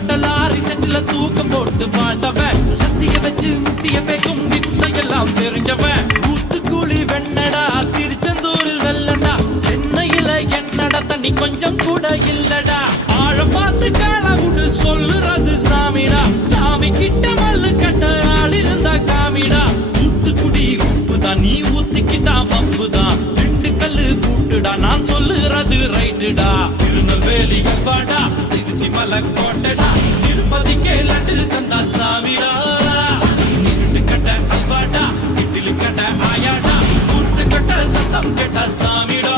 ஓட்ட லாரி செட்டில தூக்கம் போட்டு வாழ்ந்தவன் சத்திய வச்சு முட்டிய பேக்கும் வித்தையெல்லாம் தெரிஞ்சவன் ஊத்துக்குழி வெண்ணடா திருச்செந்தூரில் வெள்ளடா சென்னையில என்னடா தண்ணி கொஞ்சம் கூட இல்லடா ஆழ பார்த்து காலவுடு சொல்லுறது சாமிடா சாமி கிட்ட மல்லு கட்ட ஆள் இருந்தா காமிடா ஊத்துக்குடி உப்புதான் நீ ஊத்திக்கிட்டா பம்புதான் ரெண்டு கல்லு கூட்டுடா நான் சொல்லுறது ரைட்டுடா திருநெல்வேலி எவ்வாடா திருச்சி மலை கோட்டடா திருப்பதிக்கே லட்டு தந்தா சாமிடா இருட்டு கட்ட அல்வாடா இட்டிலு கட்ட ஆயாடா கூட்டு கட்ட சத்தம் கேட்டா சாமிடா